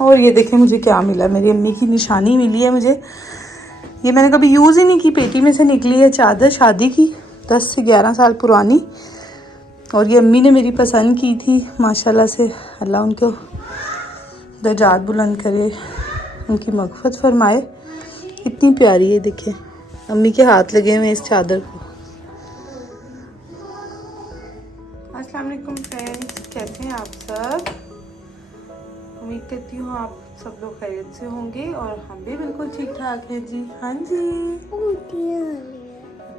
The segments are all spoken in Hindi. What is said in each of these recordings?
और ये देखें मुझे क्या मिला, मेरी अम्मी की निशानी मिली है मुझे। ये मैंने कभी यूज़ ही नहीं की, पेटी में से निकली है चादर शादी की 10 से 11 साल पुरानी। और ये अम्मी ने मेरी पसंद की थी माशाल्लाह से, अल्लाह उनको दर्जात बुलंद करे, उनकी मग़फ़िरत फरमाए। इतनी प्यारी है, देखिए अम्मी के हाथ लगे हुए इस चादर को। अस्सलाम वालेकुम फ्रेंड्स, कैसे हैं आप सब? उम्मीद करती हूँ आप सब लोग खैरियत से होंगे और हम भी बिल्कुल ठीक ठाक हैं जी। हाँ जी,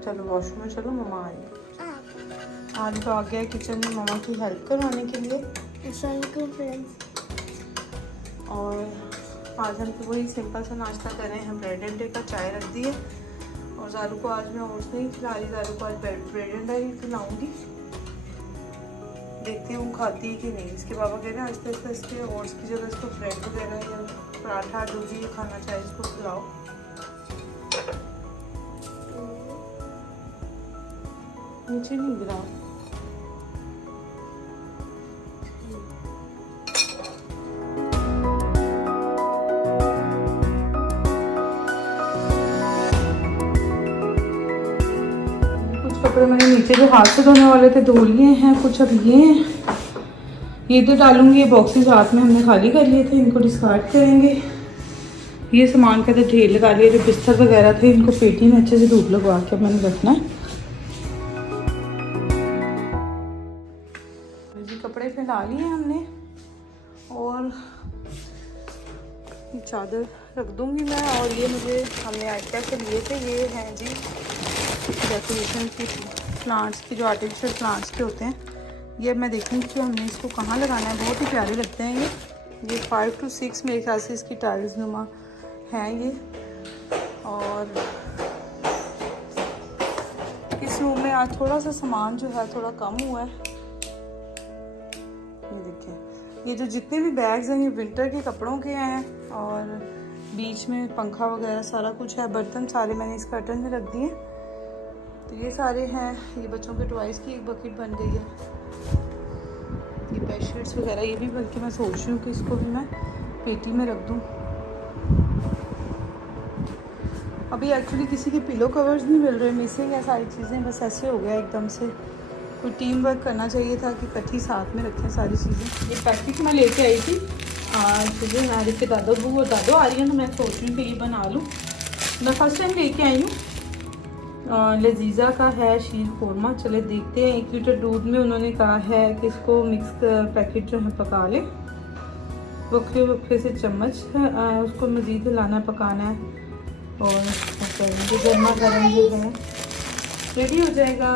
चलो वॉशरूम में चलो, मम्मा आई। आज तो आ गया किचन में मम्मा की हेल्प करवाने के लिए। और आज हम तो वही सिंपल सा नाश्ता कर रहे हैं। ब्रेड एंड डे का चाय रख दी है और ज़ारू को आज मैं ओट्स नहीं खिला रही, ज़ारू को आज ब्रेड एंड डे खिलाऊँगी। देखती हूँ खाती है कि नहीं। इसके पापा कह रहे हैं आहिस्ता आहिस्ता इसके ओट्स की जगह इसको ब्रेड वगैरह या पराठा जो भी खाना चाहे इसको खिलाओ। नीचे नहीं गिराओ। कपड़े मैंने नीचे जो हाथ से धोने वाले थे धो लिए हैं, कुछ अब ये तो डालूंगी। ये बॉक्सेस हाथ में हमने खाली कर लिए थे, इनको डिस्कार्ड करेंगे। ये सामान का तो ढेर लगा लिए, जो बिस्तर वगैरह थे इनको पेटी में अच्छे से धूप लगवा के मैंने रखना है। जी कपड़े फैला लिए हमने और चादर रख दूंगी मैं। और ये मुझे हमने आइटा से लिए थे, ये हैं जी डेकोरेशन की प्लांट्स की, जो आर्टिफिशियल प्लांट्स के होते हैं। ये मैं देखूँगी कि हमने इसको कहाँ लगाना है। बहुत ही प्यारे लगते हैं ये 5 to 6 मेरे ख्याल से इसकी टाइल्स नुमा हैं ये। और इस रूम में आज थोड़ा सा सामान जो है थोड़ा कम हुआ है। ये देखें, ये जो जितने भी बैग्स हैं ये विंटर के कपड़ों के हैं और बीच में पंखा वगैरह सारा कुछ है। बर्तन सारे मैंने इस कर्टन में रख दिए। तो ये सारे हैं, ये बच्चों के टॉयज़ की एक बकेट बन गई है। ये बेडशीट्स वगैरह, ये भी बल्कि मैं सोच रही हूँ कि इसको भी मैं पेटी में रख दूँ। अभी एक्चुअली किसी के पिलो कवर्स नहीं मिल रहे, मिसिंग है सारी चीज़ें। बस ऐसे हो गया एकदम से, कोई टीम वर्क करना चाहिए था कि इकट्ठी साथ में रखें सारी चीज़ें। ये पैकेट मैं लेके आई थी आज मुझे हमारे के दादो और दादो आ रही है, तो मैं सोच रही हूँ कि ये बना लूँ। मैं फर्स्ट टाइम लेके आई हूँ। लजीज़ा का है शीर कोरमा। चले देखते हैं। 1 लीटर दूध में उन्होंने कहा है कि इसको मिक्स पैकेट जो है पका ले, वक्फे वक्फे से चम्मच उसको मज़ीद हिलाना पकाना है और जो गर्मा गर्म जो है रेडी हो जाएगा।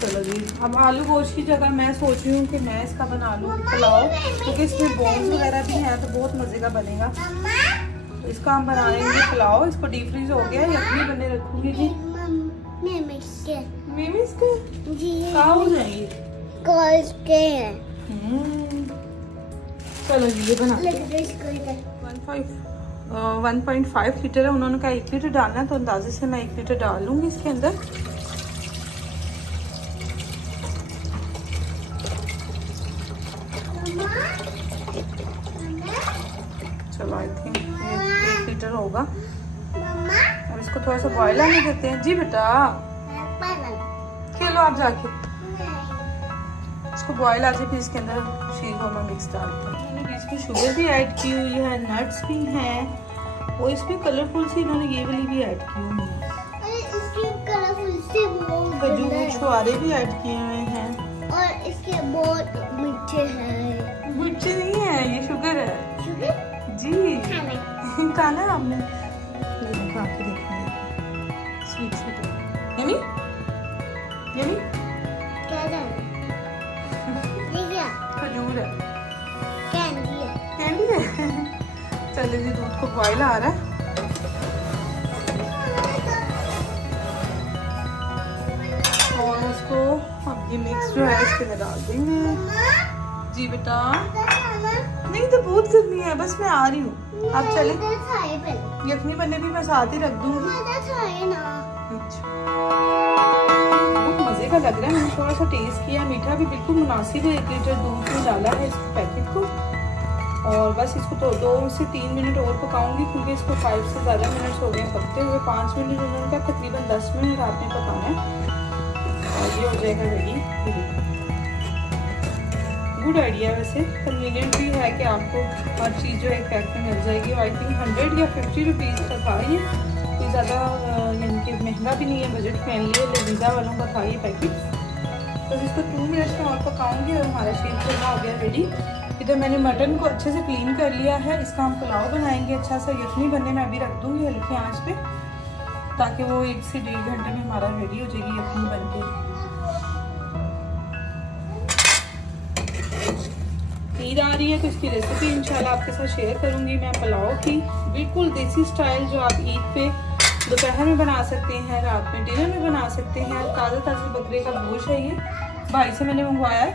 चलो जी, अब आलू गोश्त की जगह मैं सोच रही हूँ कि मैं इसका बना लूँ पुलाव, क्योंकि इसमें बोन्स वगैरह भी हैं तो बहुत मज़े का बनेगा। इसका हम बनाएंगे पुलाव। इसको डीप फ्रीज हो गया, यखनी बने रखूंगी जी। मेमिस के जी कहाँ हो जाएंगे चलो जी ये बना 1.5 लीटर है। उन्होंने कहा 1 लीटर डालना है, तो अंदाजे से मैं 1 लीटर डाल लूँगी इसके अंदर। चलो आई थिंक 1 लीटर होगा। और इसको थोड़ा सा बॉयल आने देते हैं। जी बेटा खेलो आप जाके, इसको बॉयल आ जाए फिर इसके अंदर शीर कोरमा मिक्स डालते हैं। मैंने बीच में शुगर भी ऐड की हुई है, नट्स भी हैं और इसमें कलरफुल सी इन्होंने ये वाली भी ऐड की हुई है, खजूर छुआरे भी ऐड किए हुए हैं। और इसके बहुत मीठे हैं। मीठे नहीं है, ये शुगर है। शुगर जी खाना है आपने, खा के देखना। स्वीट स्वीट यमी यमी क्या है? ये क्या? खजूर है, कैंडी है। कैंडी है। चलिए जी दूध को बॉयल आ रहा है। और उसको अब ये मिक्स जो है इसके में डाल देंगे। जी बेटा नहीं तो बहुत गर्मी है, बस मैं आ रही हूँ, आप चले। यखनी बने भी मैं साथ ही रख दूंगी। अच्छा बहुत मजे का लग रहा है। मैंने थोड़ा सा टेस्ट किया, मीठा भी बिल्कुल मुनासिब है। 1 लीटर दूध में डाला है इस पैकेट को और बस इसको तो 2 से 3 मिनट और पकाऊंगी क्योंकि इसको 5 से ज़्यादा मिनट्स हो गए पकते हुए। 5 मिनट उन्होंने कहा, तकरीबन 10 मिनट आपने पकाना है और ये हो जाएगा रेडी। गुड आइडिया, वैसे कन्वीनियंट भी है कि आपको हर चीज़ जो एक पैक में मिल जाएगी। आई थिंक 100 या 50 रुपीज़ का था ये, कोई ज़्यादा यानी कि महंगा भी नहीं है, बजट फ्रेंडली है। लजीजा वालों का था ये पैकेट। बस इसको 2 मिनट्स में और पकाऊंगी और हमारा शीर खुरमा हो गया रेडी। इधर मैंने मटन को अच्छे से क्लीन कर लिया है। इसका हम पुलाव बनाएंगे अच्छा सा। यखनी बनने में अभी रख दूँगी हल्की आँच पे, ताकि वो 1 से 1.5 घंटे में हमारा रेडी हो जाएगी यखनी बन के। ईद आ रही है तो इसकी रेसिपी इंशाल्लाह आपके साथ शेयर करूंगी मैं, पुलाव की, बिल्कुल देसी स्टाइल, जो आप ईद पे दोपहर में बना सकते हैं, रात में डिनर में बना सकते हैं। ताज़ा बकरे का गोश्त है ये, भाई से मैंने मंगवाया है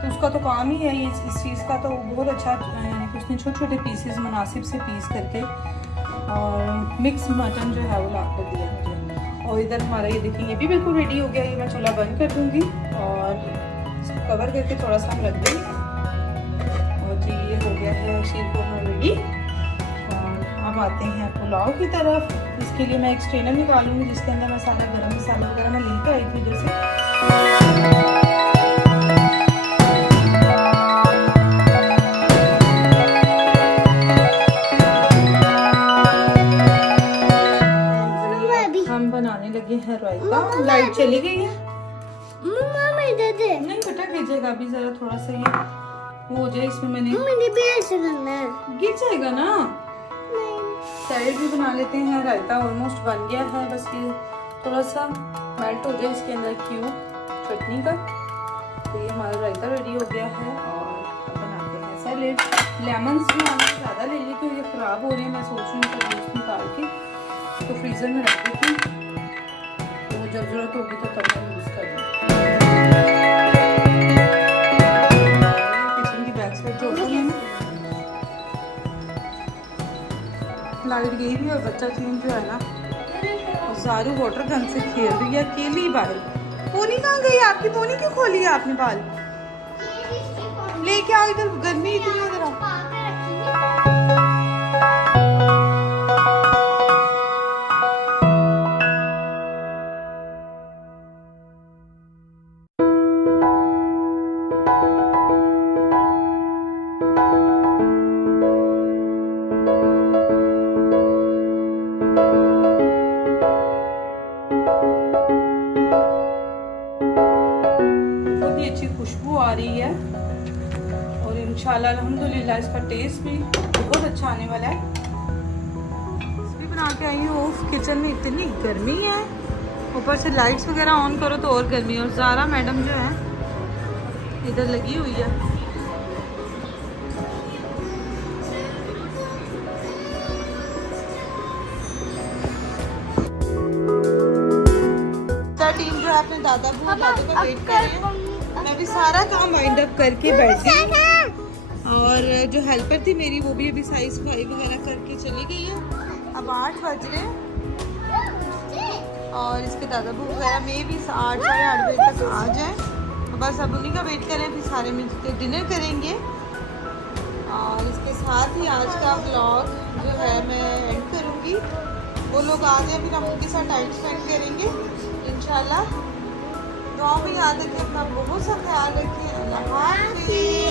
तो उसका तो काम ही है ये इस चीज़ का। तो बहुत अच्छा, यानी कि उसने छोटे छोटे पीसेस मुनासिब से पीस करके और मिक्स मटन जो है वो ला कर दिया मुझे। और इधर हमारा ये देखिए ये भी बिल्कुल रेडी हो गया। ये मैं चूल्हा बंद कर दूँगी और इसको कवर करके थोड़ा सा हम रख देंगे। जी ये हो गया है शीर खुरमा रेडी। और अब आते हैं पुलाव की तरफ। इसके लिए मैं एक स्ट्रेनर निकालूंगी जिसके अंदर मैं सारा गरम मसाला वगैरह मैं लेकर आई थी इधर से। हम बनाने लगे हैं रायता। लाइट चली गई है, नहीं बेटा गिरेगा अभी, जरा थोड़ा सा ये हो जाए इसमें। मैंने गिर जाएगा ना। सैलेड भी बना लेते हैं। रायता ऑलमोस्ट बन गया है, बस ये थोड़ा सा मेल्ट हो जाए इसके अंदर क्यूब चटनी का। तो ये हमारा रायता रेडी हो गया है। और अब बनाते हैं सैलेड। लेमन्स भी हमने ज़्यादा ले लिए क्योंकि ये ख़राब हो रहे हैं। मैं सोच रही हूँ तो जूस निकाल के तो फ्रीज़र में रख देती हूँ, तो जब ज़रूरत होगी तो तब मैं यूज़ कर लूँ। लाइट गई भी और बच्चा चीन जो है ना सारू वाटर गन से खेल रही है अकेली बाहर। पोनी कहाँ गई आपकी? पोनी क्यों खोली है आपने? बाल लेके आओ इधर, गर्मी इतनी है जरा। खुशबू आ रही है और इंशाल्लाह अल्हम्दुलिल्लाह इसका टेस्ट भी बहुत अच्छा आने वाला है। भी बना के आई हूँ। किचन में इतनी गर्मी है, ऊपर से लाइट्स वगैरह ऑन करो तो और गर्मी। और ज़ारा मैडम जो है इधर लगी हुई है। टीम जो है अपने दादा का वेट कर रहे हैं। मैं भी सारा काम वाइंड अप करके बैठी और जो हेल्पर थी मेरी वो भी अभी साफ सफाई वगैरह करके चली गई है। अब 8 बज रहे हैं और इसके दादा बू वगैरह में भी 8 साढ़े 8 बजे तक आ जाए। तो बस अब उन्हीं का वेट करें, फिर सारे मिलकर डिनर करेंगे। और इसके साथ ही आज का व्लॉग जो है मैं एंड करूँगी। वो लोग आ जाए फिर हम उनके साथ टाइम स्पेंड करेंगे इंशाल्लाह। दुआ में याद रखें, अपना बहुत सा ख्याल रखें। अल्लाह हाफ़िज़।